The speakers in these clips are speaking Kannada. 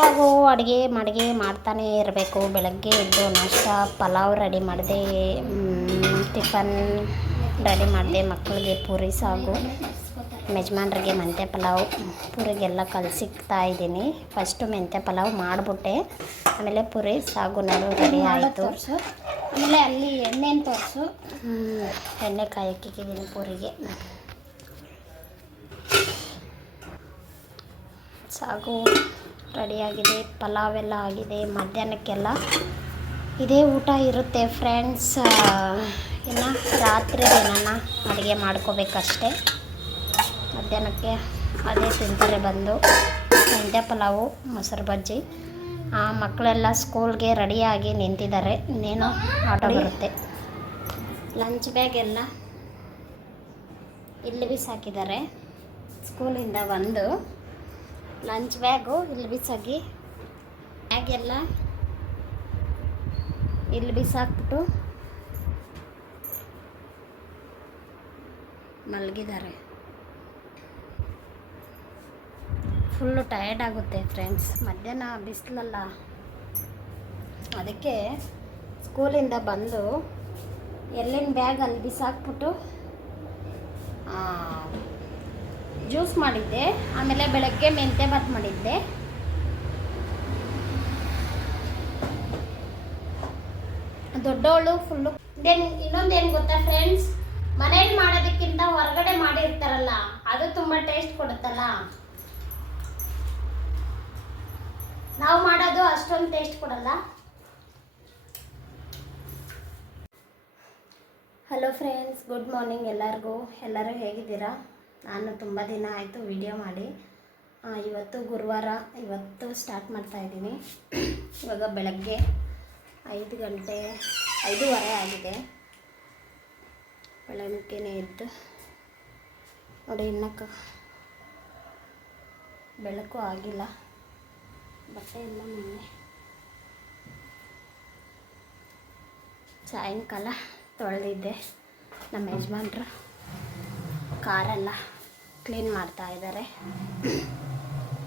ಹಾಗೂ ಅಡುಗೆ ಮಾಡಿಗೆ ಮಾಡ್ತಾನೆ ಇರಬೇಕು. ಬೆಳಗ್ಗೆ ಎದ್ದು ನಾಷ್ಟ ಪಲಾವ್ ರೆಡಿ ಮಾಡಿದೆ ಟಿಫನ್ ರೆಡಿ ಮಾಡಿದೆ. ಮಕ್ಕಳಿಗೆ ಪೂರಿ ಸಾಗು. ಯಜಮಾನ್ರಿಗೆ ಮೆಂತ್ಯ ಪಲಾವ್ ಪೂರಿಗೆಲ್ಲ ಕಲಸಿಕ್ತಾ ಇದ್ದೀನಿ. ಫಸ್ಟು ಮೆಂತ್ಯ ಪಲಾವ್ ಮಾಡಿಬಿಟ್ಟೆ. ಆಮೇಲೆ ಪೂರಿ ಸಾಗು ನಾನು ರೆಡಿ ಆಯಿತು. ತೋರಿಸು. ಆಮೇಲೆ ಅಲ್ಲಿ ಎಣ್ಣೆ ತೋರಿಸು. ಎಣ್ಣೆ ಕಾಯಕ್ಕಿದ್ದೀನಿ ಪೂರಿಗೆ. ಸಾಗು. ರೆಡಿಯಾಗಿದೆ ಪಲಾವ್ ಎಲ್ಲ ಆಗಿದೆ ಮಧ್ಯಾಹ್ನಕ್ಕೆಲ್ಲ ಇದೇ ಊಟ ಇರುತ್ತೆ ಫ್ರೆಂಡ್ಸ್. ಇನ್ನು ರಾತ್ರಿ ದಿನನ ಅಡುಗೆ ಮಾಡ್ಕೋಬೇಕಷ್ಟೆ. ಮಧ್ಯಾಹ್ನಕ್ಕೆ ಅದೇ ತಿಂತಾರೆ ಬಂದು. ಮೆಂತ್ಯ ಪಲಾವು ಮೊಸರು ಬಜ್ಜಿ. ಆ ಮಕ್ಕಳೆಲ್ಲ ಸ್ಕೂಲ್ಗೆ ರೆಡಿಯಾಗಿ ನಿಂತಿದ್ದಾರೆ. ಇನ್ನೇನೋ ಆಟೋ ಬರುತ್ತೆ. ಲಂಚ್ ಬ್ಯಾಗ್ ಎಲ್ಲ ಇಲ್ಲಿ ಬಿಸಾಕಿದ್ದಾರೆ. ಸ್ಕೂಲಿಂದ ಬಂದು ಲಂಚ್ ಬ್ಯಾಗು, ಇಲ್ಲಿ ಬಿಸಾಕಿ. ಬ್ಯಾಗೆಲ್ಲ ಇಲ್ಲಿ ಬಿಸಾಕ್ಬಿಟ್ಟು ಮಲಗಿದ್ದಾರೆ. ಫುಲ್ಲು ಟಯರ್ಡ್ ಆಗುತ್ತೆ ಫ್ರೆಂಡ್ಸ್ ಮಧ್ಯಾಹ್ನ ಬಿಸಿಲಲ್ಲ. ಅದಕ್ಕೆ ಸ್ಕೂಲಿಂದ ಬಂದು ಎಲ್ಲಿನ ಬ್ಯಾಗ್ ಅಲ್ಲಿ ಬಿಸಾಕ್ಬಿಟ್ಟು ಜ್ಯೂಸ್ ಮಾಡಿದ್ದೆ ಆಮೇಲೆ ಬೆಳಗ್ಗೆ ಮೆಂತೆ ಭಾತ್ ಮಾಡಿದ್ದೆ. ದೊಡ್ಡವಳು ಫುಲ್ಲು ದೆನ್ ಇನ್ನೊಂದೇನು ಗೊತ್ತಾ ಫ್ರೆಂಡ್ಸ್ ಮನೇಲಿ ಮಾಡೋದಕ್ಕಿಂತ ಹೊರಗಡೆ ಮಾಡಿರ್ತಾರಲ್ಲ ಅದು ತುಂಬ ಟೇಸ್ಟ್ ಕೊಡುತ್ತಲ್ಲ. ನಾವು ಮಾಡೋದು ಅಷ್ಟೊಂದು ಟೇಸ್ಟ್ ಕೊಡಲ್ಲ. ಹಲೋ ಫ್ರೆಂಡ್ಸ್ ಗುಡ್ ಮಾರ್ನಿಂಗ್ ಎಲ್ಲರಿಗೂ. ಎಲ್ಲರೂ ಹೇಗಿದ್ದೀರಾ? ನಾನು ತುಂಬ ದಿನ ಆಯಿತು ವಿಡಿಯೋ ಮಾಡಿ. ಇವತ್ತು ಗುರುವಾರ, ಇವತ್ತು ಸ್ಟಾರ್ಟ್ ಮಾಡ್ತಾ ಇದ್ದೀನಿ. ಇವಾಗ ಬೆಳಗ್ಗೆ ಐದು ಗಂಟೆ, ಐದೂವರೆ ಆಗಿದೆ. ಬೆಳಗ್ಗೆನೇ ಎದ್ದು ನೋಡಿ ಇನ್ನಕ್ಕ ಬೆಳಕು ಆಗಿಲ್ಲ. ಬಟ್ಟೆ ಎಲ್ಲ ಮೊನ್ನೆ ಸಾಯಂಕಾಲ ತೊಳೆದಿದ್ದೆ ನಮ್ಮ ಯಜಮಾನ್ರು. ಕಾರೆಲ್ಲ ಕ್ಲೀನ್ ಮಾಡ್ತಾ ಇದ್ದಾರೆ.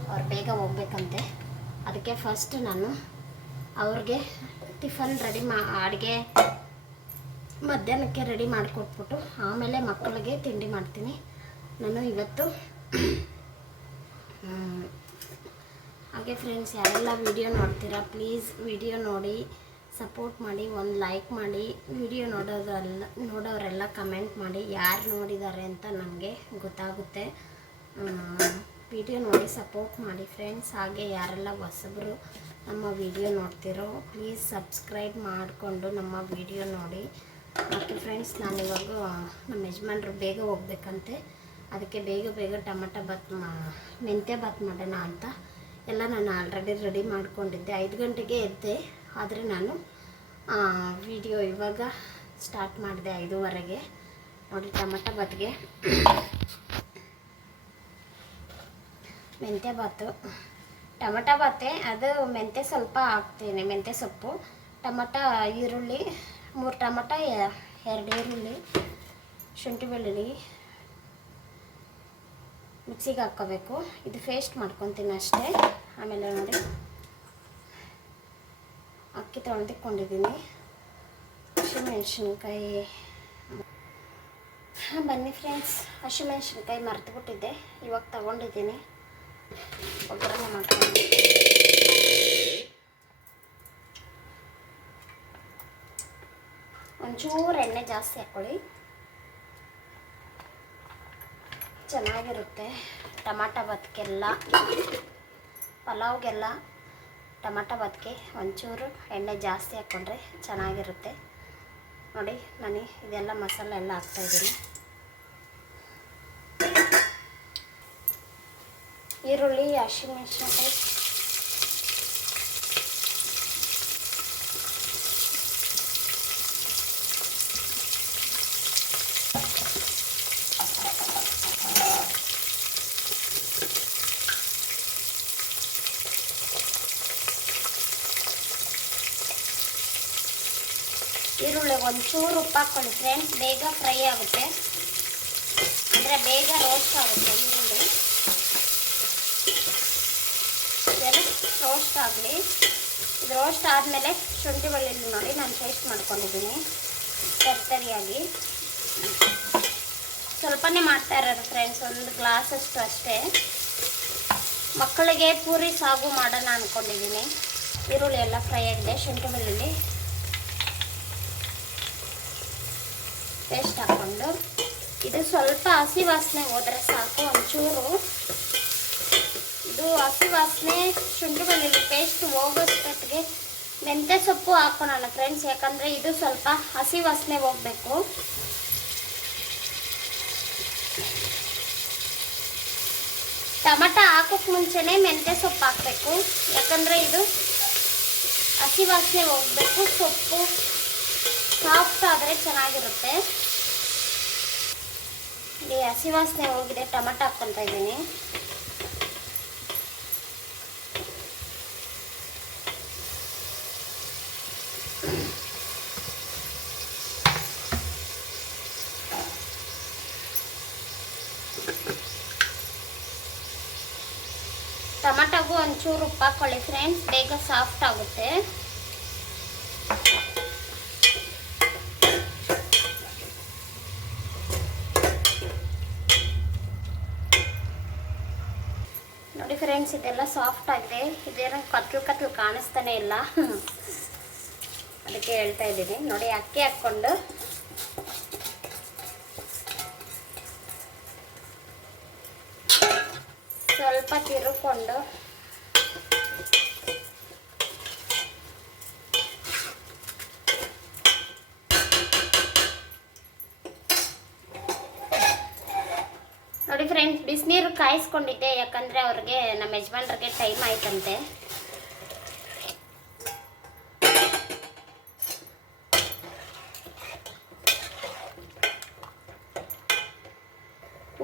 ಅವ್ರು ಬೇಗ ಹೋಗ್ಬೇಕಂತೆ. ಅದಕ್ಕೆ ಫಸ್ಟ್ ನಾನು ಅವ್ರಿಗೆ ಟಿಫನ್ ರೆಡಿ ಮಾ ಅಡುಗೆ ಮಧ್ಯಾಹ್ನಕ್ಕೆ ರೆಡಿ ಮಾಡಿಕೊಟ್ಬಿಟ್ಟು ಆಮೇಲೆ ಮಕ್ಕಳಿಗೆ ತಿಂಡಿ ಮಾಡ್ತೀನಿ. ನಾನು ಇವತ್ತು ಹಾಗೆ ಫ್ರೆಂಡ್ಸ್ ಯಾರೆಲ್ಲ ವಿಡಿಯೋ ನೋಡ್ತೀರಾ ಪ್ಲೀಸ್ ವಿಡಿಯೋ ನೋಡಿ. ಸಪೋರ್ಟ್ ಮಾಡಿ, ಒಂದು ಲೈಕ್ ಮಾಡಿ ವಿಡಿಯೋ ನೋಡೋದ್ರೆಲ್ಲ, ನೋಡೋರೆಲ್ಲ ಕಮೆಂಟ್ ಮಾಡಿ ಯಾರು ನೋಡಿದ್ದಾರೆ ಅಂತ ನನಗೆ ಗೊತ್ತಾಗುತ್ತೆ. ವಿಡಿಯೋ ನೋಡಿ ಸಪೋರ್ಟ್ ಮಾಡಿ ಫ್ರೆಂಡ್ಸ್ ಹಾಗೆ ಯಾರೆಲ್ಲ ಹೊಸಬರು ನಮ್ಮ ವಿಡಿಯೋ ನೋಡ್ತಿರೋ ಪ್ಲೀಸ್ ಸಬ್ಸ್ಕ್ರೈಬ್ ಮಾಡಿಕೊಂಡು ನಮ್ಮ ವಿಡಿಯೋ ನೋಡಿ. ಮತ್ತು ಫ್ರೆಂಡ್ಸ್ ನಾನಿವಾಗ ನಮ್ಮ ಯಜಮಾನ್ರು ಬೇಗ ಹೋಗ್ಬೇಕಂತೆ. ಅದಕ್ಕೆ ಬೇಗ ಬೇಗ ಟಮಟೊ ಬಾತ್ ಮಾ, ಮೆಂತ್ಯ ಬಾತ್ ಮಾಡೋಣ ಅಂತ. ಎಲ್ಲ ನಾನು ಆಲ್ರೆಡಿ ರೆಡಿ ಮಾಡಿಕೊಂಡಿದ್ದೆ. ಐದು ಗಂಟೆಗೆ ಎದ್ದೆ, ಆದರೆ ನಾನು ವಿಡಿಯೋ ಇವಾಗ ಸ್ಟಾರ್ಟ್ ಮಾಡಿದೆ ಐದೂವರೆಗೆ. ನೋಡಿ ಟಮಟ ಬಾತ್ಗೆ ಮೆಂತ್ಯ ಬಾತು ಟಮಟ ಬಾತೆ ಅದು ಮೆಂತ್ಯ ಸ್ವಲ್ಪ ಹಾಕ್ತೀನಿ, ಮೆಂತ್ಯ ಸೊಪ್ಪು. ಟಮಟ ಈರುಳ್ಳಿ, ಮೂರು ಟಮಟ ಎರಡು ಈರುಳ್ಳಿ, ಶುಂಠಿ ಬೆಳ್ಳುಳ್ಳಿ ಮಿಕ್ಸಿಗೆ ಹಾಕ್ಕೋಬೇಕು. ಇದು ಪೇಸ್ಟ್ ಮಾಡ್ಕೊತೀನಿ ಅಷ್ಟೇ. ಆಮೇಲೆ ನೋಡಿ. ಅಕ್ಕಿ ತೊಳೆದಿಕ್ಕೊಂಡಿದ್ದೀನಿ ಹಸಿಮೆಣ್ಸಿನ್ಕಾಯಿ ಹಾಂ, ಬನ್ನಿ ಫ್ರೆಂಡ್ಸ್ ಹಸಿಮೆಣ್ಸಿನ್ಕಾಯಿ ಮರೆತುಬಿಟ್ಟಿದ್ದೆ. ಇವಾಗ ತಗೊಂಡಿದ್ದೀನಿ. ಒಗ್ಗರಣೆ ಮಾಡ್ಕೊಂಡು ಒಂಚೂರು ಎಣ್ಣೆ ಜಾಸ್ತಿ ಹಾಕ್ಕೊಳ್ಳಿ. ಚೆನ್ನಾಗಿರುತ್ತೆ. ಟಮಾಟ ಬತ್ಕೆಲ್ಲ ಪಲಾವ್ಗೆಲ್ಲ. ಟಮಾಟ ಬತ್ಕೆ ಒಂಚೂರು ಎಣ್ಣೆ ಜಾಸ್ತಿ ಹಾಕ್ಕೊಂಡ್ರೆ ಚೆನ್ನಾಗಿರುತ್ತೆ. ನೋಡಿ, ನಾನು ಇದೆಲ್ಲ ಮಸಾಲೆ ಎಲ್ಲ ಹಾಕ್ತಾಯಿದ್ದೀನಿ ಈರುಳ್ಳಿ ಹಸಿಮೆಣ್ಸಿನ್ಕಾಯಿ ಈರುಳ್ಳಿ ಒಂಚೂರು ಉಪ್ಪು ಹಾಕ್ಕೊಳ್ಳಿ ಫ್ರೆಂಡ್ಸ್ ಬೇಗ ಫ್ರೈ ಆಗುತ್ತೆ. ಅಂದರೆ ಬೇಗ ರೋಸ್ಟ್ ಆಗುತ್ತೆ ಈರುಳ್ಳಿ. ರೋಸ್ಟ್ ರೋಸ್ಟ್ ಆದಮೇಲೆ ಶುಂಠಿ ಬೆಳ್ಳುಳ್ಳಿ ನೋಡಿ ನಾನು ಟೇಸ್ಟ್ ಮಾಡ್ಕೊಂಡಿದ್ದೀನಿ. ತರ್ತರಿಯಾಗಿ. ಸ್ವಲ್ಪನೇ ಮಾಡ್ತಾ ಇರೋದು ಫ್ರೆಂಡ್ಸ್ ಒಂದು ಗ್ಲಾಸ್ ಅಷ್ಟು ಅಷ್ಟೇ. ಮಕ್ಕಳಿಗೆ ಪೂರಿ ಸಾಗು ಮಾಡೋಣ ಅಂದ್ಕೊಂಡಿದ್ದೀನಿ ಈರುಳ್ಳಿ ಎಲ್ಲ ಫ್ರೈ ಆಗಿದೆ, ಶುಂಠಿ ಬೆಳ್ಳುಳ್ಳಿ. ಪೇಸ್ಟ್ ಹಾಕ್ಕೊಂಡು ಇದು ಸ್ವಲ್ಪ ಹಸಿ ವಾಸನೆ ಹೋದರೆ ಸಾಕು ಒಂಚೂರು ಇದು ಹಸಿ ವಾಸನೆ ಶುಂಠಿ ಬೆಳ್ಳುಳ್ಳಿ ಪೇಸ್ಟ್ ಹೋಗೋಷ್ಟೊತ್ತಿಗೆ ಮೆಂತ್ಯ ಸೊಪ್ಪು ಹಾಕೋಣ ಫ್ರೆಂಡ್ಸ್ ಯಾಕಂದರೆ ಇದು ಸ್ವಲ್ಪ ಹಸಿ ವಾಸನೆ ಹೋಗಬೇಕು ಟಮಟ ಹಾಕೋಕ್ ಮುಂಚೆನೆ ಮೆಂತ್ಯ ಸೊಪ್ಪು ಹಾಕಬೇಕು ಯಾಕಂದರೆ ಇದು ಹಸಿ ವಾಸನೆ ಹೋಗಬೇಕು ಸೊಪ್ಪು ಸಾಫ್ಟ್ ಆದರೆ ಚೆನ್ನಾಗಿರುತ್ತೆ. ಇಲ್ಲಿ ಹಸಿ ವಾಸನೆ ಹೋಗಿದೆ, ಟೊಮೆಟೊ ಹಾಕ್ಕೊತಾ ಇದ್ದೀನಿ. ಟೊಮೆಟೊಗೂ ಒಂಚೂರು ಉಪ್ಪು ಹಾಕ್ಕೊಳ್ಳಿ ಫ್ರೆಂಡ್ಸ್, ಬೇಗ ಸಾಫ್ಟ್ ಆಗುತ್ತೆ ನೋಡಿ ಫ್ರೆಂಡ್ಸ್ ಇದೆಲ್ಲ ಸಾಫ್ಟ್ ಆಗಿದೆ. ಇದೇನೋ ಕತ್ಲು ಕತ್ಲು ಕಾಣಿಸ್ತಾನೆ ಇಲ್ಲ. ಅದಕ್ಕೆ ಹೇಳ್ತಾ ಇದ್ದೀನಿ. ನೋಡಿ, ಅಕ್ಕಿ ಹಾಕ್ಕೊಂಡು. ಸ್ವಲ್ಪ ತಿರುಕೊಂಡು ನೋಡಿ ಫ್ರೆಂಡ್ಸ್ ಬಿಸಿನೀರು ಕಾಯಿಸ್ಕೊಂಡಿದ್ದೆ, ಯಾಕಂದರೆ ಅವ್ರಿಗೆ ನಮ್ಮ ಯಜಮಾನ್ರಿಗೆ ಟೈಮ್ ಆಯ್ತಂತೆ.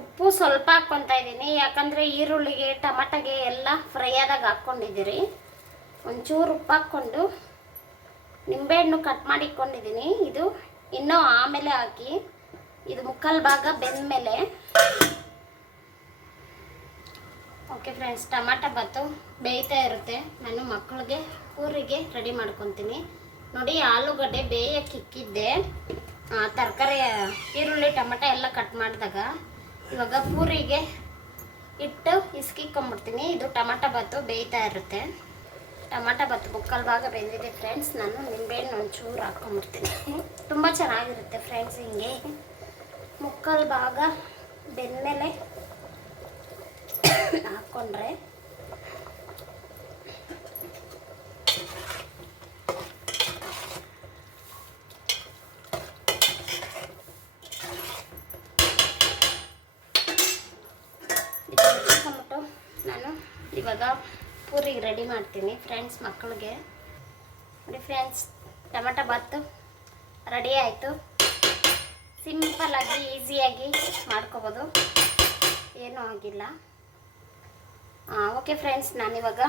ಉಪ್ಪು ಸ್ವಲ್ಪ ಹಾಕ್ಕೊತಾ ಇದ್ದೀನಿ, ಯಾಕಂದರೆ ಈರುಳ್ಳಿಗೆ, ಟಮಟಗೆ ಎಲ್ಲ ಫ್ರೈ ಆದಾಗ ಹಾಕ್ಕೊಂಡಿದ್ದೀರಿ. ಒಂಚೂರು ಉಪ್ಪು ಹಾಕ್ಕೊಂಡು ನಿಂಬೆಹಣ್ಣು ಕಟ್ ಮಾಡಿಕೊಂಡಿದ್ದೀನಿ. ಇದು ಇನ್ನೂ ಆಮೇಲೆ ಹಾಕಿ, ಇದು ಮುಕ್ಕಲ್ ಭಾಗ ಬೆಂದಮೇಲೆ ಓಕೆ ಫ್ರೆಂಡ್ಸ್ ಟಮಾಟ ಬಾತು, ಬೇಯ್ತಾ ಇರುತ್ತೆ. ನಾನು ಮಕ್ಕಳಿಗೆ, ಊರಿಗೆ ರೆಡಿ ಮಾಡ್ಕೊತೀನಿ. ನೋಡಿ, ಆಲೂಗಡ್ಡೆ ಬೇಯಕ್ಕೆ ಇಕ್ಕಿದ್ದೆ. ತರಕಾರಿ, ಈರುಳ್ಳಿ, ಟೊಮಟ ಎಲ್ಲ ಕಟ್ ಮಾಡಿದಾಗ ಇವಾಗ ಪೂರಿಗೆ ಇಟ್ಟು ಇಸ್ಕಿಕ್ಕೊಂಬಿಡ್ತೀನಿ ಇದು ಟೊಮಟ ಬಾತು, ಬೇಯ್ತಾ ಇರುತ್ತೆ. ಟೊಮಟ ಬಾತು, ಬುಕ್ಕಲ್ ಭಾಗ ಬೆಂದಿದೆ ಫ್ರೆಂಡ್ಸ್ ನಾನು ನಿಂಬೆಹಣ್ಣು ಒಂಚೂರು ಹಾಕ್ಕೊಂಬಿಡ್ತೀನಿ ತುಂಬ ಚೆನ್ನಾಗಿರುತ್ತೆ ಫ್ರೆಂಡ್ಸ್ ಹಿಂಗೆ. ಮುಕ್ಕಲ್ ಭಾಗ ಬೆಂದಮೇಲೆ ಹಾಕ್ಕೊಂಡ್ರೆ ಮುಚ್ಕೊಂಬಿಟ್ಟು ನಾನು ಇವಾಗ ಪೂರಿಗೆ ರೆಡಿ ಮಾಡ್ತೀನಿ ಫ್ರೆಂಡ್ಸ್ ಮಕ್ಕಳಿಗೆ. ನೋಡಿ ಫ್ರೆಂಡ್ಸ್ ಟೊಮೆಟೊ ಬಾತು ರೆಡಿ ಆಯಿತು. ಸಿಂಪಲ್ಲಾಗಿ ಈಸಿಯಾಗಿ ಮಾಡ್ಕೋಬೋದು. ಏನೂ ಆಗಿಲ್ಲ. ಓಕೆ ಫ್ರೆಂಡ್ಸ್ ನಾನಿವಾಗ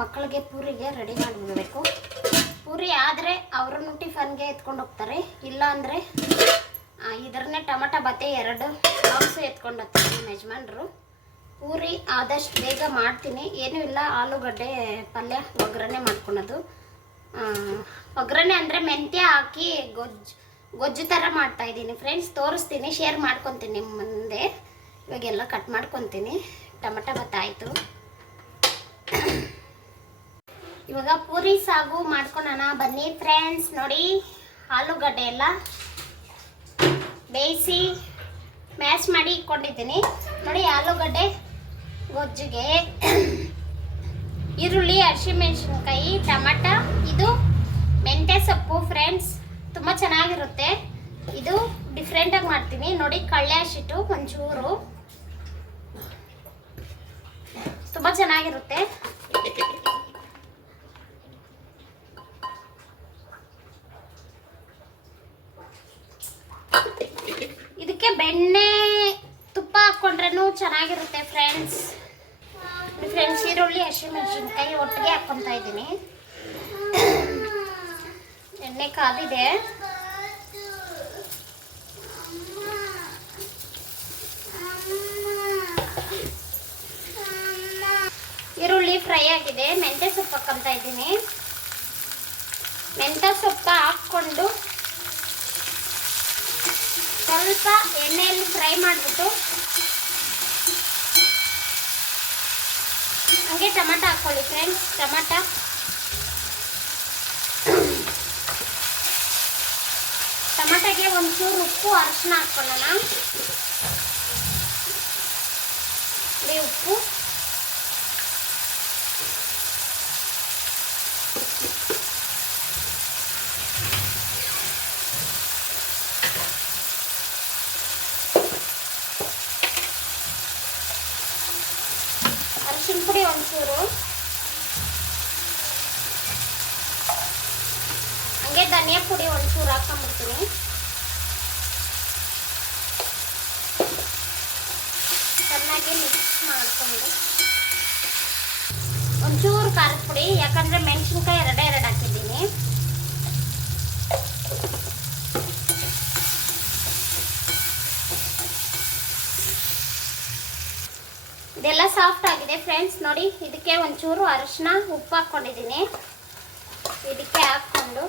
ಮಕ್ಕಳಿಗೆ ಪೂರಿಗೆ ರೆಡಿ ಮಾಡಿಬಿಡಬೇಕು. ಪೂರಿ ಆದರೆ ಅವ್ರನ್ನು ಟಿಫನ್ಗೆ ಎತ್ಕೊಂಡು ಹೋಗ್ತಾರೆ. ಇಲ್ಲ ಅಂದರೆ ಇದರನ್ನೇ ಟೊಮೆಟೊ ಬತ್ತೆ ಎರಡು ಬಾಕ್ಸು ಎತ್ಕೊಂಡು ಹೋಗ್ತಾರೆ ನಮ್ಮ ಯಜಮಾನ್ರು. ಪೂರಿ ಆದಷ್ಟು ಬೇಗ ಮಾಡ್ತೀನಿ. ಏನೂ ಇಲ್ಲ, ಆಲೂಗಡ್ಡೆ ಪಲ್ಯ ಒಗ್ಗರಣೆ ಮಾಡ್ಕೊಳೋದು. ಒಗ್ಗರಣೆ ಅಂದರೆ ಮೆಂತ್ಯ ಹಾಕಿ ಗೊಜ್ಜು ಗೊಜ್ಜು ಥರ ಮಾಡ್ತಾ ಇದ್ದೀನಿ. ಫ್ರೆಂಡ್ಸ್ ತೋರಿಸ್ತೀನಿ ಶೇರ್ ಮಾಡ್ಕೊತೀನಿ ನಿಮ್ಮ ಮುಂದೆ. ಇವಾಗೆಲ್ಲ ಕಟ್ ಮಾಡ್ಕೊತೀನಿ. ಟೊಮೆಟೊ ಬತ್ತಾಯಿತು. ಇವಾಗ ಪೂರಿ ಸಾಗು ಮಾಡ್ಕೊಳೋಣ. ಬನ್ನಿ ಫ್ರೆಂಡ್ಸ್ ನೋಡಿ, ಆಲೂಗಡ್ಡೆ ಎಲ್ಲ ಬೇಯಿಸಿ ಮ್ಯಾಶ್ ಮಾಡಿ ಇಟ್ಕೊಂಡಿದ್ದೀನಿ. ನೋಡಿ, ಆಲೂಗಡ್ಡೆ ಗೊಜ್ಜಿಗೆ ಈರುಳ್ಳಿ ಹಸಿಮೆಣಸಿನ್ಕಾಯಿ ಟಮಟ. ಇದು ಮೆಂತ್ಯ ಸೊಪ್ಪು ಫ್ರೆಂಡ್ಸ್ ತುಂಬ ಚೆನ್ನಾಗಿರುತ್ತೆ. ಇದು ಡಿಫ್ರೆಂಟಾಗಿ ಮಾಡ್ತೀನಿ. ನೋಡಿ, ಕಳ್ಳೆ ಹಸಿಟ್ಟು ಒಂಚೂರು. ತುಂಬ ಚೆನ್ನಾಗಿರುತ್ತೆ. ಈರುಳ್ಳಿ ಹಸಿಮೆಣಸಿನ್ಕಾಯಿ ಒಟ್ಟಿಗೆ ಹಾಕ್ಕೊತಾ ಇದ್ದೀನಿ. ಎಣ್ಣೆ ಕಾದಿದೆ. ಈರುಳ್ಳಿ ಫ್ರೈ ಆಗಿದೆ. ಮೆಂತ್ಯ ಸೊಪ್ಪು ಹಾಕೊತ ಇದ್ದೀನಿ. ಮೆಂತ್ಯ ಸೊಪ್ಪು ಹಾಕ್ಕೊಂಡು ಸ್ವಲ್ಪ ಎಣ್ಣೆಯಲ್ಲಿ ಫ್ರೈ ಮಾಡಿಬಿಟ್ಟು ಹಂಗೆ ಟೊಮೆಟೊ ಹಾಕ್ಕೊಳ್ಳಿ ಫ್ರೆಂಡ್ಸ್ ಟೊಮೆಟೊ. ಟೊಮೆಟೊಗೆ ಒಂಚೂರು ಉಪ್ಪು ಅರಶಿನ ಹಾಕ್ಕೊಳ್ಳೋಣ. ಉಪ್ಪು ಅರಿಶಿನ ಪುಡಿ ಒಂಚೂರು ಹಂಗೆ ಧನಿಯಾ ಪುಡಿ ಹಾಕೊಂಡ್ಬಿಡ್ತೀನಿ ಚೆನ್ನಾಗಿ ಮಿಕ್ಸ್ ಮಾಡಿಕೊಂಡು ಒಂಚೂರು ಖಾರದ ಪುಡಿ, ಯಾಕಂದರೆ ಮೆಣಸಿನ್ಕಾಯಿ ಎರಡೇ ಎರಡು ಹಾಕಿದ್ದೀನಿ. ಇದೆಲ್ಲ ಸಾಫ್ಟ್ ಆಗಿದೆ ಫ್ರೆಂಡ್ಸ್ ನೋಡಿ, ಇದಕ್ಕೆ ಒಂಚೂರು ಅರಿಶಿನ ಉಪ್ಪು ಹಾಕ್ಕೊಂಡಿದ್ದೀನಿ. ಇದಕ್ಕೆ ಹಾಕ್ಕೊಂಡು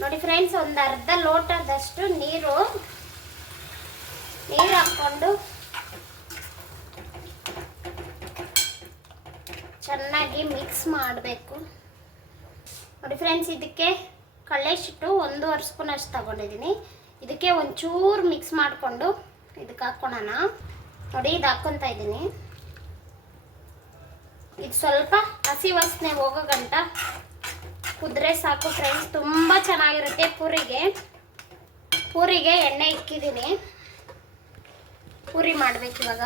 ನೋಡಿ ಫ್ರೆಂಡ್ಸ್ ಒಂದು ಅರ್ಧ ಲೋಟದಷ್ಟು ನೀರು ನೀರು ಹಾಕ್ಕೊಂಡು ಚೆನ್ನಾಗಿ ಮಿಕ್ಸ್ ಮಾಡಬೇಕು. ನೋಡಿ ಫ್ರೆಂಡ್ಸ್ ಇದಕ್ಕೆ ಕಳ್ಳೆ ಹಿಟ್ಟು ಒಂದೂವರೆ ಸ್ಪೂನ್ ಅಷ್ಟು ತಗೊಂಡಿದ್ದೀನಿ. ಇದಕ್ಕೆ ಒಂಚೂರು ಮಿಕ್ಸ್ ಮಾಡಿಕೊಂಡು ಇದಕ್ಕೆ ಹಾಕ್ಕೊಳೋಣ. ನೋಡಿ, ಇದು ಹಾಕ್ಕೊತಾ ಇದ್ದೀನಿ. ಇದು ಸ್ವಲ್ಪ ಹಸಿ ವಾಸನೆ ಹೋಗೋ ಗಂಟ ಕುದ್ರೆ ಸಾಕು ಫ್ರೆಂಡ್ಸ್ ತುಂಬ ಚೆನ್ನಾಗಿರುತ್ತೆ ಪೂರಿಗೆ. ಪೂರಿಗೆ ಎಣ್ಣೆ ಇಕ್ಕಿದ್ದೀನಿ. ಪೂರಿ ಮಾಡ್ಬೇಕು ಇವಾಗ.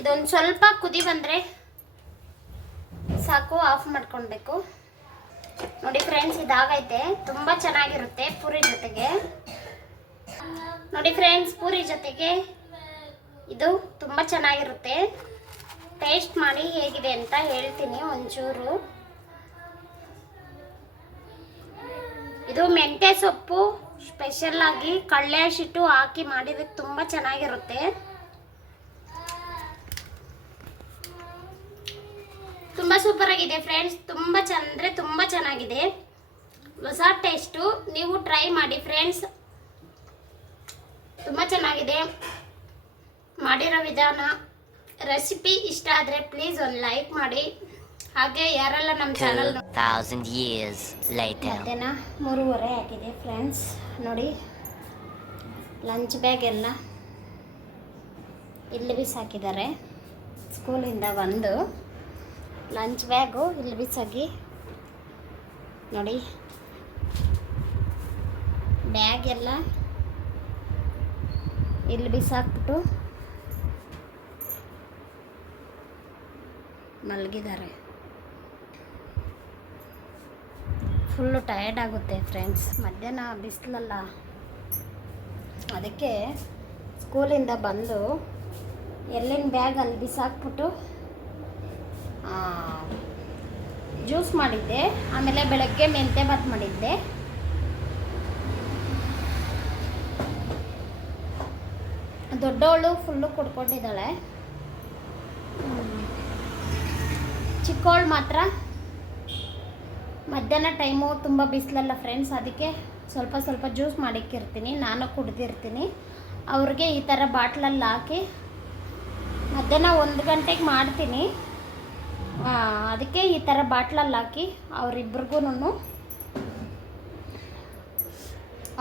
ಇದೊಂದು ಸ್ವಲ್ಪ ಕುದಿ ಬಂದರೆ ಸಾಕು ಆಫ್ ಮಾಡ್ಕೊಳ್ಬೇಕು. ನೋಡಿ ಫ್ರೆಂಡ್ಸ್ ಇದಾಗೈತೆ. ತುಂಬ ಚೆನ್ನಾಗಿರುತ್ತೆ ಪೂರಿ ಜೊತೆಗೆ. ನೋಡಿ ಫ್ರೆಂಡ್ಸ್ ಪೂರಿ ಜೊತೆಗೆ ಇದು ತುಂಬ ಚೆನ್ನಾಗಿರುತ್ತೆ. ಟೇಸ್ಟ್ ಮಾಡಿ ಹೇಗಿದೆ ಅಂತ ಹೇಳ್ತೀನಿ ಒಂಚೂರು. ಇದು ಮೆಂತ್ಯ ಸೊಪ್ಪು ಸ್ಪೆಷಲ್ ಆಗಿ ಕಳ್ಳೆ ಹಸಿಟ್ಟು ಹಾಕಿ ಮಾಡಿದಕ್ಕೆ ತುಂಬ ಚೆನ್ನಾಗಿರುತ್ತೆ. ತುಂಬ ಸೂಪರಾಗಿದೆ ಫ್ರೆಂಡ್ಸ್ ತುಂಬ ಚಂದ್ರೆ ತುಂಬ ಚೆನ್ನಾಗಿದೆ. ಹೊಸ ಟೇಸ್ಟು ನೀವು ಟ್ರೈ ಮಾಡಿ ಫ್ರೆಂಡ್ಸ್ ತುಂಬ ಚೆನ್ನಾಗಿದೆ. ಮಾಡಿರೋ ವಿಧಾನ. ರೆಸಿಪಿ ಇಷ್ಟ ಆದರೆ ಪ್ಲೀಸ್ ಒಂದು ಲೈಕ್ ಮಾಡಿ. ಹಾಗೆ ಯಾರೆಲ್ಲ ನಮ್ಮ ಚಾನಲ್ ಥೌಸಂಡ್ ಇಯರ್ಸ್ ಲೈಟ್ ಅದೇನ ಮೂರುವರೆ ಆಗಿದೆ ಫ್ರೆಂಡ್ಸ್ ನೋಡಿ ಲಂಚ್ ಬ್ಯಾಗ್ ಎಲ್ಲ ಇಲ್ಲಿ ಬಿಸಾಕಿದ್ದಾರೆ. ಸ್ಕೂಲಿಂದ ಬಂದು ಲಂಚ್ ಬ್ಯಾಗು ಇಲ್ಲಿ ಬಿಸಾಗಿ ನೋಡಿ ಬ್ಯಾಗ್ ಎಲ್ಲ ಇಲ್ಲಿ ಬಿಸಾಕ್ಬಿಟ್ಟು ಮಲಗಿದ್ದಾರೆ. ಫುಲ್ಲು ಟಯರ್ಡ್ ಆಗುತ್ತೆ ಫ್ರೆಂಡ್ಸ್ ಮಧ್ಯಾಹ್ನ ಬಿಸಿಲಲ್ಲ. ಅದಕ್ಕೆ ಸ್ಕೂಲಿಂದ ಬಂದು ಎಲ್ಲಿನ ಬ್ಯಾಗ್ ಅಲ್ಲಿ ಬಿಸಾಕ್ಬಿಟ್ಟು ಜ್ಯೂಸ್ ಮಾಡಿದ್ದೆ. ಆಮೇಲೆ ಬೆಳಗ್ಗೆ ಮೆಂತೆ ಬಾತ್ ಮಾಡಿದ್ದೆ. ದೊಡ್ಡವಳು ಫುಲ್ಲು ಕುಡ್ಕೊಂಡಿದ್ದಾಳೆ. ಚಿಕ್ಕವಳು ಮಾತ್ರ. ಮಧ್ಯಾಹ್ನ ಟೈಮು ತುಂಬ ಬಿಸಿಲಲ್ಲ ಫ್ರೆಂಡ್ಸ್ ಅದಕ್ಕೆ ಸ್ವಲ್ಪ ಸ್ವಲ್ಪ ಜ್ಯೂಸ್ ಮಾಡಿಕ್ಕಿರ್ತೀನಿ, ನಾನು ಕುಡ್ದಿರ್ತೀನಿ. ಅವ್ರಿಗೆ ಈ ಥರ ಬಾಟ್ಲಲ್ಲಿ ಹಾಕಿ ಮಧ್ಯಾಹ್ನ ಒಂದು ಗಂಟೆಗೆ ಮಾಡ್ತೀನಿ. ಅದಕ್ಕೆ ಈ ಥರ ಬಾಟ್ಲಲ್ಲಿ ಹಾಕಿ ಅವರಿಬ್ರಿಗೂ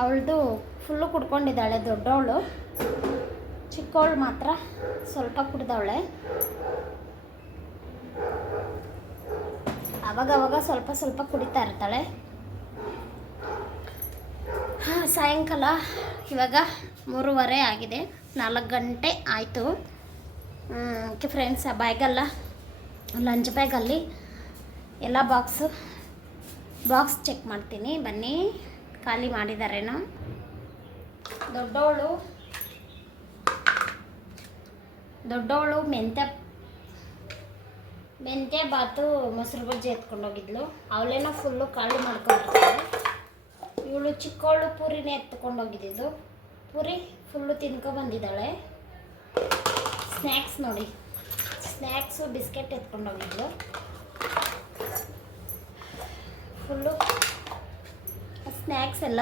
ಅವಳದು ಫುಲ್ಲು ಕುಡ್ಕೊಂಡಿದ್ದಾಳೆ ದೊಡ್ಡವಳು ಚಿಕ್ಕವಳು ಮಾತ್ರ ಸ್ವಲ್ಪ ಕುಡ್ದವಳೆ. ಅವಾಗವಾಗ ಸ್ವಲ್ಪ ಸ್ವಲ್ಪ ಕುಡಿತಾ ಇರ್ತಾಳೆ. ಹಾಂ, ಸಾಯಂಕಾಲ. ಇವಾಗ ಮೂರುವರೆ ಆಗಿದೆ. ನಾಲ್ಕು ಗಂಟೆ ಆಯಿತು. ಓಕೆ ಫ್ರೆಂಡ್ಸ್ ಆ ಬ್ಯಾಗಲ್ಲ ಲಂಚ್ ಬ್ಯಾಗಲ್ಲಿ ಎಲ್ಲ ಬಾಕ್ಸು ಬಾಕ್ಸ್ ಚೆಕ್ ಮಾಡ್ತೀನಿ. ಬನ್ನಿ, ಖಾಲಿ ಮಾಡಿದಾರೇನೋ. ದೊಡ್ಡವಳು ದೊಡ್ಡವಳು ಮೆಂತ್ಯ ಮೆಂತ್ಯ ಬಾತು ಮೊಸರು ಬಜ್ಜಿ ಎತ್ಕೊಂಡೋಗಿದ್ಲು ಅವಳೇನೋ ಫುಲ್ಲು ಖಾಲಿ ಮಾಡ್ಕೊಂಡಿರ್ತಾಳೆ ಇವಳು ಚಿಕ್ಕವಳು ಪೂರಿನೇ ಎತ್ಕೊಂಡೋಗಿದ್ದು ಪೂರಿ ಫುಲ್ಲು ತಿನ್ಕೊ ಬಂದಿದ್ದಾಳೆ. ಸ್ನ್ಯಾಕ್ಸ್ ನೋಡಿ. ಸ್ನ್ಯಾಕ್ಸು ಬಿಸ್ಕೆಟ್ ಎತ್ಕೊಂಡೋಗಿದ್ಲು ಫುಲ್ಲು ಸ್ನ್ಯಾಕ್ಸ್ ಎಲ್ಲ.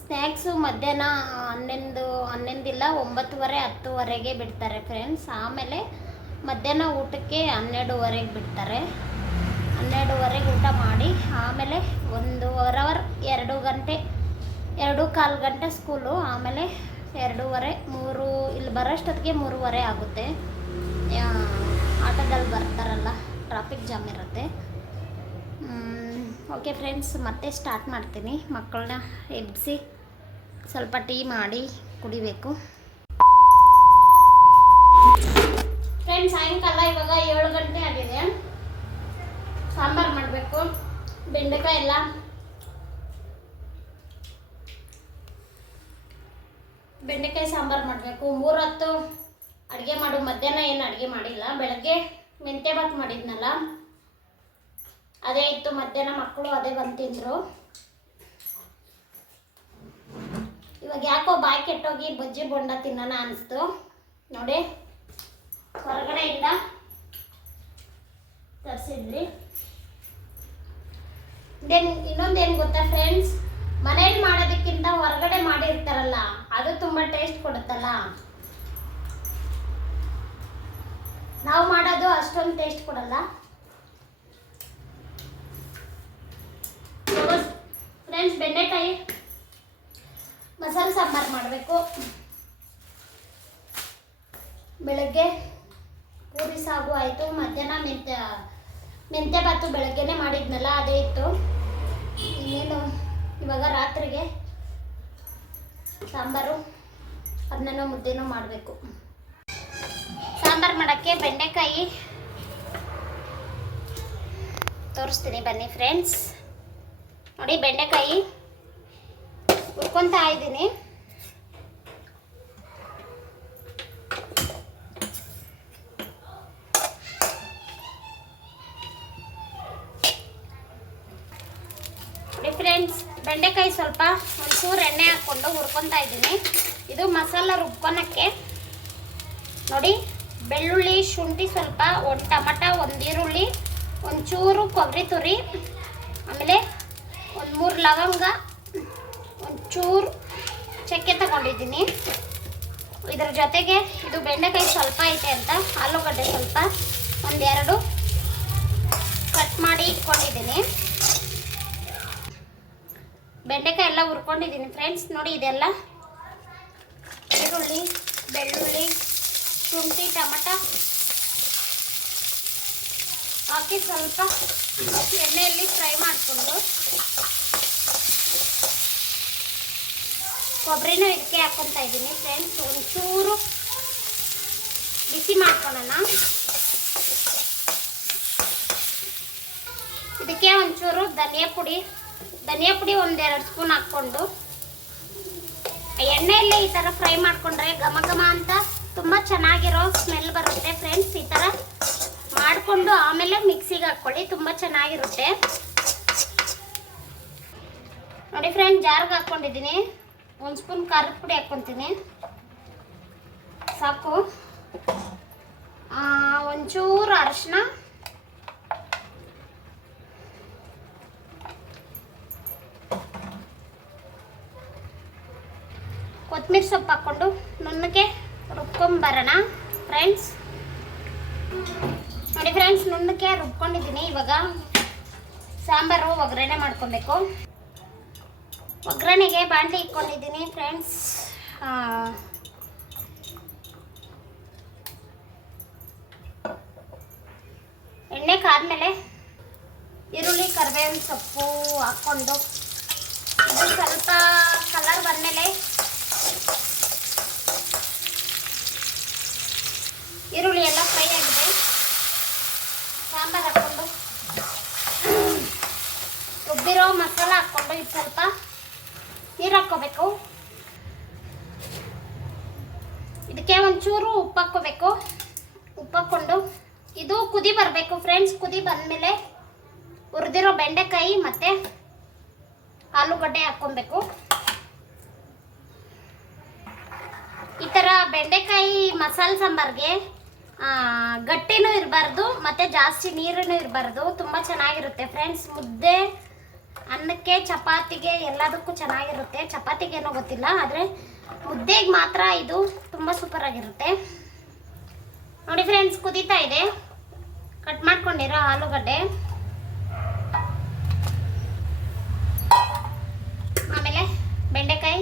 ಸ್ನ್ಯಾಕ್ಸು ಮಧ್ಯಾಹ್ನ ಹನ್ನೊಂದು, ಹನ್ನೊಂದಿಲ್ಲ, ಒಂಬತ್ತುವರೆ, ಹತ್ತುವರೆಗೆ ಬಿಡ್ತಾರೆ ಫ್ರೆಂಡ್ಸ್ ಆಮೇಲೆ ಮಧ್ಯಾಹ್ನ ಊಟಕ್ಕೆ ಹನ್ನೆರಡುವರೆಗೆ ಬಿಡ್ತಾರೆ. ಹನ್ನೆರಡುವರೆಗೆ ಊಟ ಮಾಡಿ ಆಮೇಲೆ ಒಂದು ಅವರ್ ಎರಡು ಗಂಟೆ, ಎರಡು ಕಾಲು ಗಂಟೆ ಸ್ಕೂಲು, ಆಮೇಲೆ ಎರಡೂವರೆ, ಮೂರು, ಇಲ್ಲಿ ಬರೋಷ್ಟೊತ್ತಿಗೆ ಮೂರುವರೆ ಆಗುತ್ತೆ. ಆಟೋದಲ್ಲಿ ಬರ್ತಾರಲ್ಲ ಟ್ರಾಫಿಕ್ ಜಾಮ್ ಇರುತ್ತೆ. ಓಕೆ ಫ್ರೆಂಡ್ಸ್ ಮತ್ತೆ ಸ್ಟಾರ್ಟ್ ಮಾಡ್ತೀನಿ. ಮಕ್ಕಳನ್ನ ಎಬ್ಬಿಸಿ ಸ್ವಲ್ಪ ಟೀ ಮಾಡಿ ಕುಡಿಬೇಕು. ಫ್ರೆಂಡ್ಸ್ ಸಾಯಂಕಾಲ ಇವಾಗ ಏಳು ಗಂಟೆ ಆಗಿದೆ. ಸಾಂಬಾರು ಮಾಡಬೇಕು. ಬೆಂಡೆಕಾಯಿ ಎಲ್ಲ. ಬೆಂಡೆಕಾಯಿ ಸಾಂಬಾರು ಮಾಡಬೇಕು. ಮೂರೊತ್ತು ಅಡುಗೆ ಮಾಡು. ಮಧ್ಯಾಹ್ನ ಏನು ಅಡುಗೆ ಮಾಡಿಲ್ಲ. ಬೆಳಗ್ಗೆ ಮೆಂತ್ಯ ಭಾತ್ ಮಾಡಿದ್ನಲ್ಲ. ಅದೇ ಇತ್ತು. ಮಧ್ಯಾಹ್ನ ಮಕ್ಕಳು ಅದೇ ಬಂದು ತಿಂದರು. ಇವಾಗ ಯಾಕೋ ಬಾಯಿ ಕೆಟ್ಟೋಗಿ ಬಜ್ಜಿ ಬೊಂಡ ತಿನ್ನೋಣ ಅನಿಸ್ತು. ನೋಡಿ. ಹೊರಗಡೆಯಿಂದ ತರಿಸಿದ್ರಿ ದೆನ್ ಇನ್ನೊಂದೇನು ಗೊತ್ತಾ ಫ್ರೆಂಡ್ಸ್ ಮನೇಲಿ ಮಾಡೋದಕ್ಕಿಂತ ಹೊರಗಡೆ ಮಾಡಿರ್ತಾರಲ್ಲ, ಅದು ತುಂಬ ಟೇಸ್ಟ್ ಕೊಡುತ್ತಲ್ಲ. ನಾವು ಮಾಡೋದು ಅಷ್ಟೊಂದು ಟೇಸ್ಟ್ ಕೊಡಲ್ಲ. ಫ್ರೆಂಡ್ಸ್ ಬೆಂಡೆಕಾಯಿ, ಮಸಾಲೆ ಸಾಂಬಾರು ಮಾಡಬೇಕು. ಬೆಳಗ್ಗೆ ಪೂರಿ ಸಾಗು ಆಯಿತು, ಮಧ್ಯಾಹ್ನ ಮೆಂತ್ಯ ಮೆಂತ್ಯ ಬಾತು ಬೆಳಗ್ಗೆನೆ ಮಾಡಿದ್ನಲ್ಲ, ಅದೇ ಇತ್ತು. ಇನ್ನೇನು, ಇವಾಗ ರಾತ್ರಿಗೆ ಸಾಂಬಾರು, ಅದನ್ನೇನೋ ಮುದ್ದೆನೋ ಮಾಡಬೇಕು. ಸಾಂಬಾರು ಮಾಡೋಕ್ಕೆ ಬೆಂಡೆಕಾಯಿ ತೋರಿಸ್ತೀನಿ ಬನ್ನಿ ಫ್ರೆಂಡ್ಸ್ ನೋಡಿ, ಬೆಂಡೆಕಾಯಿ ಹುರ್ಕೊತಾ ಇದ್ದೀನಿ. ಬೆಂಡೆಕಾಯಿ ಸ್ವಲ್ಪ ಒಂಚೂರು ಎಣ್ಣೆ ಹಾಕ್ಕೊಂಡು ಹುರ್ಕೊತಾ ಇದ್ದೀನಿ. ಇದು ಮಸಾಲ ರುಬ್ಕೊಳಕ್ಕೆ ನೋಡಿ, ಬೆಳ್ಳುಳ್ಳಿ, ಶುಂಠಿ ಸ್ವಲ್ಪ, ಒಂದು ಟಮಟ, ಒಂದು ಈರುಳ್ಳಿ, ಒಂಚೂರು ಕೊಬ್ಬರಿ ತುರಿ, ಆಮೇಲೆ ಒಂದು ಮೂರು ಲವಂಗ, ಒಂಚೂರು ಚಕ್ಕೆ ತಗೊಂಡಿದ್ದೀನಿ. ಇದರ ಜೊತೆಗೆ ಇದು ಬೆಂಡೆಕಾಯಿ ಸ್ವಲ್ಪ ಐತೆ ಅಂತ, ಆಲೂಗಡ್ಡೆ ಸ್ವಲ್ಪ ಒಂದೆರಡು ಕಟ್ ಮಾಡಿ ಇಟ್ಕೊಂಡಿದ್ದೀನಿ. ಬೆಂಡೆಕಾಯಿ ಎಲ್ಲ ಹುರ್ಕೊಂಡಿದ್ದೀನಿ ಫ್ರೆಂಡ್ಸ್, ನೋಡಿ ಇದೆಲ್ಲ. ಈರುಳ್ಳಿ, ಬೆಳ್ಳುಳ್ಳಿ, ಶುಂಠಿ, ಟಮಟ. ಹಾಕಿ ಸ್ವಲ್ಪ ಎಣ್ಣೆಯಲ್ಲಿ ಫ್ರೈ ಮಾಡಿಕೊಂಡು ಕೊಬ್ಬರಿನೂ ಇದಕ್ಕೆ ಹಾಕ್ಕೊತಾ ಇದ್ದೀನಿ ಫ್ರೆಂಡ್ಸ್, ಒಂಚೂರು ಬಿಸಿ ಮಾಡ್ಕೊಳ್ಳೋಣ. ಇದಕ್ಕೆ ಒಂಚೂರು ಧನಿಯಾ ಪುಡಿ. ಧನಿಯಾ ಪುಡಿ ಒಂದೆರಡು ಸ್ಪೂನ್ ಹಾಕ್ಕೊಂಡು. ಎಣ್ಣೆಯಲ್ಲೇ ಈ ಥರ ಫ್ರೈ ಮಾಡಿಕೊಂಡ್ರೆ ಘಮ ಘಮ ಅಂತ ತುಂಬ ಚೆನ್ನಾಗಿರೋ ಸ್ಮೆಲ್ ಬರುತ್ತೆ ಫ್ರೆಂಡ್ಸ್ ಈ ಥರ ಮಾಡಿಕೊಂಡು ಆಮೇಲೆ ಮಿಕ್ಸಿಗೆ ಹಾಕ್ಕೊಳ್ಳಿ, ತುಂಬ ಚೆನ್ನಾಗಿರುತ್ತೆ. ನೋಡಿ ಫ್ರೆಂಡ್ ಜಾರ್ಗೆ ಹಾಕ್ಕೊಂಡಿದ್ದೀನಿ. ಒಂದು ಸ್ಪೂನ್ ಖಾರದ ಪುಡಿ ಹಾಕ್ಕೊತೀನಿ. ಸಾಕು. ಒಂಚೂರು ಅರಿಶಿನ ಸೊಪ್ಪು ಹಾಕ್ಕೊಂಡು ನುಣ್ಣಗೆ ರುಬ್ಕೊಂಬರೋಣ ಫ್ರೆಂಡ್ಸ್ ನೋಡಿ ಫ್ರೆಂಡ್ಸ್ ನುಣ್ಣಕ್ಕೆ ರುಬ್ಕೊಂಡಿದ್ದೀನಿ. ಇವಾಗ ಸಾಂಬಾರು ಒಗ್ಗರಣೆ ಮಾಡ್ಕೊಬೇಕು. ಒಗ್ಗರಣೆಗೆ ಬಾಂಡ್ಲಿ ಇಟ್ಕೊಂಡಿದ್ದೀನಿ ಫ್ರೆಂಡ್ಸ್ ಎಣ್ಣೆ ಕಾದ್ಮೇಲೆ ಈರುಳ್ಳಿ, ಕರಿಬೇವಿನ ಸೊಪ್ಪು ಹಾಕ್ಕೊಂಡು. ಸ್ವಲ್ಪ ಕಲರ್ ಬಂದಮೇಲೆ ಈರುಳ್ಳಿ ಎಲ್ಲ ಫ್ರೈ ಆಗಿದೆ. ಸಾಂಬಾರು ಹಾಕ್ಕೊಂಡು. ರುಬ್ಬಿರೋ ಮಸಾಲ ಹಾಕ್ಕೊಂಡು ಇದು ಸ್ವಲ್ಪ ನೀರು ಹಾಕ್ಕೋಬೇಕು. ಇದಕ್ಕೆ ಒಂಚೂರು ಉಪ್ಪು ಹಾಕ್ಕೋಬೇಕು. ಉಪ್ಪು ಹಾಕ್ಕೊಂಡು ಇದು ಕುದಿ ಬರಬೇಕು ಫ್ರೆಂಡ್ಸ್, ಕುದಿ ಬಂದಮೇಲೆ ಹುರಿದಿರೋ ಬೆಂಡೆಕಾಯಿ ಮತ್ತು ಆಲೂಗಡ್ಡೆ ಹಾಕ್ಕೊಬೇಕು. ಈ ಥರ ಬೆಂಡೆಕಾಯಿ ಮಸಾಲೆ ಸಾಂಬಾರ್ಗೆ ಗಟ್ಟಿನೂ ಇರಬಾರ್ದು, ಮತ್ತು ಜಾಸ್ತಿ ನೀರನ್ನು ಇರಬಾರ್ದು. ತುಂಬ ಚೆನ್ನಾಗಿರುತ್ತೆ ಫ್ರೆಂಡ್ಸ್ ಮುದ್ದೆ, ಅನ್ನಕ್ಕೆ, ಚಪಾತಿಗೆ ಎಲ್ಲದಕ್ಕೂ ಚೆನ್ನಾಗಿರುತ್ತೆ. ಚಪಾತಿಗೇನೋ ಗೊತ್ತಿಲ್ಲ, ಆದರೆ ಮುದ್ದೆಗೆ ಮಾತ್ರ ಇದು ತುಂಬ ಸೂಪರ್ ಆಗಿರುತ್ತೆ. ನೋಡಿ ಫ್ರೆಂಡ್ಸ್ ಕುದೀತಾ ಇದೆ. ಕಟ್ ಮಾಡ್ಕೊಂಡಿರೋ ಆಲೂಗಡ್ಡೆ. ಆಮೇಲೆ ಬೆಂಡೆಕಾಯಿ.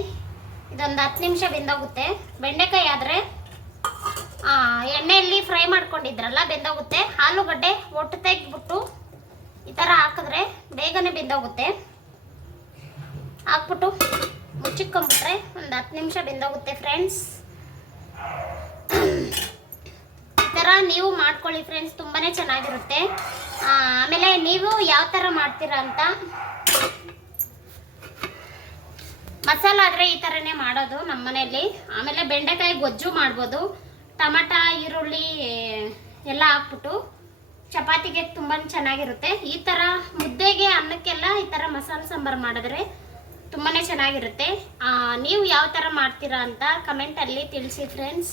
ಇದೊಂದು ಹತ್ತು ನಿಮಿಷ ಬೆಂದೋಗುತ್ತೆ. ಬೆಂಡೆಕಾಯಿ ಆದರೆ ಎಣ್ಣೆಯಲ್ಲಿ ಫ್ರೈ ಮಾಡ್ಕೊಂಡಿದ್ರಲ್ಲ, ಬೆಂದೋಗುತ್ತೆ. ಆಲೂಗಡ್ಡೆ ಒಟ್ಟು ತೆಗೆದ್ಬಿಟ್ಟು ಈ ಥರ ಹಾಕಿದ್ರೆ ಬೇಗನೆ ಬೆಂದೋಗುತ್ತೆ. ಹಾಕ್ಬಿಟ್ಟು ಮುಚ್ಚಿಕೊಂಬಿಟ್ರೆ ಒಂದು ಹತ್ತು ನಿಮಿಷ ಬೆಂದೋಗುತ್ತೆ ಫ್ರೆಂಡ್ಸ್ ಈ ಥರ ನೀವು ಮಾಡ್ಕೊಳ್ಳಿ ಫ್ರೆಂಡ್ಸ್ ತುಂಬಾ ಚೆನ್ನಾಗಿರುತ್ತೆ. ಆಮೇಲೆ ನೀವು ಯಾವ ಥರ ಮಾಡ್ತೀರಾ ಅಂತ? ಮಸಾಲ ಆದರೆ ಈ ಥರನೇ ಮಾಡೋದು ನಮ್ಮ ಮನೆಯಲ್ಲಿ ಆಮೇಲೆ ಬೆಂಡೆಕಾಯಿ ಗೊಜ್ಜು ಮಾಡ್ಬೋದು. ಟಮಾಟ, ಈರುಳ್ಳಿ, ಎಲ್ಲ ಹಾಕ್ಬಿಟ್ಟು ಚಪಾತಿಗೆ ತುಂಬ ಚೆನ್ನಾಗಿರುತ್ತೆ. ಈ ಥರ ಮುದ್ದೆಗೆ ಅನ್ನಕ್ಕೆಲ್ಲ ಈ ಥರ ಮಸಾಲೆ ಸಾಂಬಾರು ಮಾಡಿದ್ರೆ ತುಂಬಾ ಚೆನ್ನಾಗಿರುತ್ತೆ. ನೀವು ಯಾವ ಥರ ಮಾಡ್ತೀರಾ ಅಂತ ಕಮೆಂಟಲ್ಲಿ ತಿಳಿಸಿ ಫ್ರೆಂಡ್ಸ್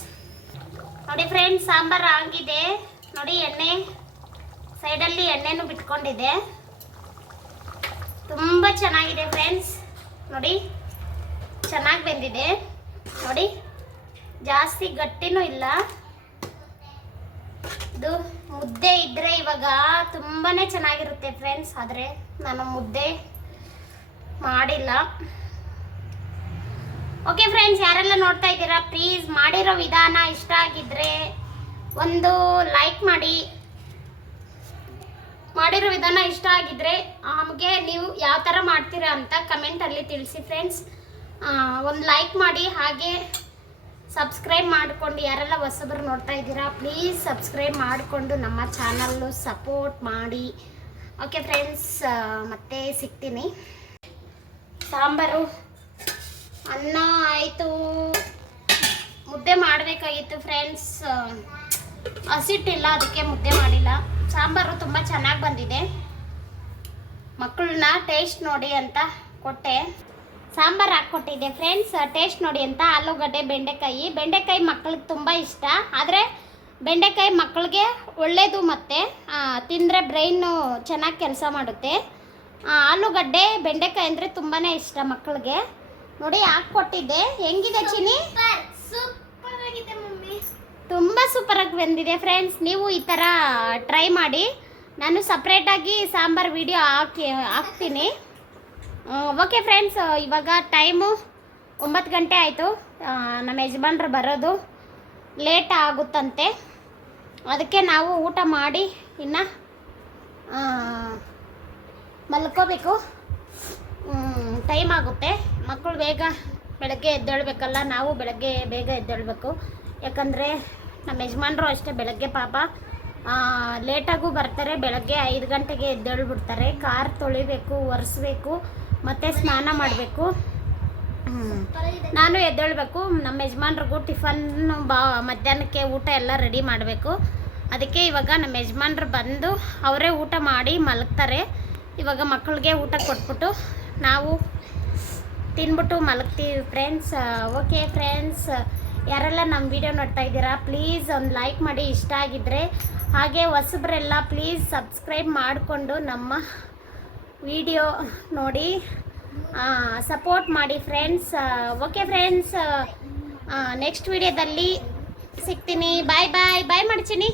ನೋಡಿ ಫ್ರೆಂಡ್ಸ್ ಸಾಂಬಾರು ಆಗಿದೆ. ನೋಡಿ ಎಣ್ಣೆ ಸೈಡಲ್ಲಿ ಎಣ್ಣೆನೂ ಬಿಟ್ಕೊಂಡಿದೆ. ತುಂಬ ಚೆನ್ನಾಗಿದೆ ಫ್ರೆಂಡ್ಸ್ ನೋಡಿ, ಚೆನ್ನಾಗಿ ಬೆಂದಿದೆ. ನೋಡಿ. ಜಾಸ್ತಿ ಗಟ್ಟಿನೂ ಇಲ್ಲ. ಇದು ಮುದ್ದೆ ಇದ್ರೆ ಇವಾಗ ತುಂಬಾ ಚೆನ್ನಾಗಿರುತ್ತೆ ಫ್ರೆಂಡ್ಸ್ ಆದರೆ ನಾನು ಮುದ್ದೆ ಮಾಡಿಲ್ಲ. ಓಕೆ ಫ್ರೆಂಡ್ಸ್ ಯಾರೆಲ್ಲ ನೋಡ್ತಾ ಇದ್ದೀರಾ ಪ್ಲೀಸ್ ಮಾಡಿರೋ ವಿಧಾನ ಇಷ್ಟ ಆಗಿದ್ರೆ ಒಂದು ಲೈಕ್ ಮಾಡಿ. ಮಾಡಿರೋ ವಿಧಾನ ಇಷ್ಟ ಆಗಿದ್ರೆ ನಮಗೆ ನೀವು ಯಾವ ಥರ ಮಾಡ್ತೀರಾ ಅಂತ ಕಮೆಂಟಲ್ಲಿ ತಿಳಿಸಿ ಫ್ರೆಂಡ್ಸ್ ಒಂದು ಲೈಕ್ ಮಾಡಿ, ಹಾಗೆ ಸಬ್ಸ್ಕ್ರೈಬ್ ಮಾಡಿಕೊಂಡು ಯಾರೆಲ್ಲ ಹೊಸಬರು ನೋಡ್ತಾ ಇದ್ದೀರಾ ಪ್ಲೀಸ್ ಸಬ್ಸ್ಕ್ರೈಬ್ ಮಾಡಿಕೊಂಡು ನಮ್ಮ ಚಾನಲ್ಲು ಸಪೋರ್ಟ್ ಮಾಡಿ. ಓಕೆ ಫ್ರೆಂಡ್ಸ್ ಮತ್ತೆ ಸಿಗ್ತೀನಿ. ಸಾಂಬಾರು. ಅನ್ನ ಆಯಿತು. ಮುದ್ದೆ ಮಾಡಬೇಕಾಗಿತ್ತು ಫ್ರೆಂಡ್ಸ್ ಹಸಿಟ್ಟಿಲ್ಲ, ಅದಕ್ಕೆ ಮುದ್ದೆ ಮಾಡಿಲ್ಲ. ಸಾಂಬಾರು ತುಂಬ ಚೆನ್ನಾಗಿ ಬಂದಿದೆ. ಮಕ್ಕಳನ್ನ ಟೇಸ್ಟ್ ನೋಡಿ ಅಂತ ಕೊಟ್ಟೆ. ಸಾಂಬಾರು ಹಾಕ್ಕೊಟ್ಟಿದ್ದೆ. ಫ್ರೆಂಡ್ಸ್ ಟೇಸ್ಟ್ ನೋಡಿ ಅಂತ ಆಲೂಗಡ್ಡೆ ಬೆಂಡೆಕಾಯಿ. ಬೆಂಡೆಕಾಯಿ ಮಕ್ಕಳಿಗೆ ತುಂಬ ಇಷ್ಟ. ಆದರೆ ಬೆಂಡೆಕಾಯಿ ಮಕ್ಕಳಿಗೆ ಒಳ್ಳೆಯದು ಮತ್ತು ತಿಂದರೆ ಬ್ರೈನು ಚೆನ್ನಾಗಿ ಕೆಲಸ ಮಾಡುತ್ತೆ. ಆಲೂಗಡ್ಡೆ ಬೆಂಡೆಕಾಯಿ ಅಂದರೆ ತುಂಬಾ ಇಷ್ಟ ಮಕ್ಕಳಿಗೆ ನೋಡಿ ಹಾಕ್ಕೊಟ್ಟಿದ್ದೆ. ಹೆಂಗಿದೆ ಚಿನಿ ತುಂಬ ಸೂಪರಾಗಿ ಬಂದಿದೆ ಫ್ರೆಂಡ್ಸ್ ನೀವು ಈ ಥರ ಟ್ರೈ ಮಾಡಿ. ನಾನು ಸಪ್ರೇಟಾಗಿ ಸಾಂಬಾರು ವಿಡಿಯೋ ಹಾಕಿ ಹಾಕ್ತೀನಿ. ಓಕೆ ಫ್ರೆಂಡ್ಸ್ ಇವಾಗ ಟೈಮು ಒಂಬತ್ತು ಗಂಟೆ ಆಯಿತು. ನಮ್ಮ ಯಜಮಾನ್ರು ಬರೋದು ಲೇಟ್ ಆಗುತ್ತಂತೆ. ಅದಕ್ಕೆ ನಾವು ಊಟ ಮಾಡಿ ಇನ್ನು ಮಲ್ಕೋಬೇಕು. ಟೈಮ್ ಆಗುತ್ತೆ. ಮಕ್ಕಳು ಬೇಗ ಬೆಳಗ್ಗೆ ಎದ್ದೇಳಬೇಕಲ್ಲ, ನಾವು ಬೆಳಗ್ಗೆ ಬೇಗ ಎದ್ದೇಳಬೇಕು. ಯಾಕಂದರೆ ನಮ್ಮ ಯಜಮಾನ್ರು ಅಷ್ಟೇ ಬೆಳಗ್ಗೆ ಪಾಪ. ಲೇಟಾಗೂ ಬರ್ತಾರೆ, ಬೆಳಗ್ಗೆ ಐದು ಗಂಟೆಗೆ ಎದ್ದೇಳ್ಬಿಡ್ತಾರೆ. ಕಾರ್ ತೊಳಿಬೇಕು, ಒರೆಸ್ಬೇಕು. ಮತ್ತು ಸ್ನಾನ ಮಾಡಬೇಕು. ನಾನು ಎದ್ದೇಳಬೇಕು. ನಮ್ಮ ಯಜಮಾನ್ರಿಗೂ ಟಿಫನ್, ಬಾ, ಮಧ್ಯಾಹ್ನಕ್ಕೆ ಊಟ ಎಲ್ಲ ರೆಡಿ ಮಾಡಬೇಕು. ಅದಕ್ಕೆ ಇವಾಗ ನಮ್ಮ ಯಜಮಾನ್ರು ಬಂದು ಅವರೇ ಊಟ ಮಾಡಿ ಮಲಗ್ತಾರೆ. ಇವಾಗ ಮಕ್ಕಳಿಗೆ ಊಟ ಕೊಟ್ಬಿಟ್ಟು ನಾವು ತಿನ್ಬಿಟ್ಟು ಮಲಗ್ತೀವಿ ಫ್ರೆಂಡ್ಸ್ ಓಕೆ ಫ್ರೆಂಡ್ಸ್ ಯಾರೆಲ್ಲ ನಮ್ಮ ವಿಡಿಯೋ ನೋಡ್ತಾ ಇದ್ದೀರಾ ಪ್ಲೀಸ್ ಒಂದು ಲೈಕ್ ಮಾಡಿ. ಇಷ್ಟ ಆಗಿದ್ದರೆ ಹಾಗೆ ಹೊಸಬ್ರೆಲ್ಲ ಪ್ಲೀಸ್ ಸಬ್ಸ್ಕ್ರೈಬ್ ಮಾಡಿಕೊಂಡು ನಮ್ಮ ವಿಡಿಯೋ ನೋಡಿ ಸಪೋರ್ಟ್ ಮಾಡಿ ಫ್ರೆಂಡ್ಸ್ ಓಕೆ ಫ್ರೆಂಡ್ಸ್ ನೆಕ್ಸ್ಟ್ ವಿಡಿಯೋದಲ್ಲಿ ಸಿಗ್ತೀನಿ. ಬಾಯ್ ಬಾಯ್ ಬಾಯ್ ಮಾಡ್ತೀನಿ.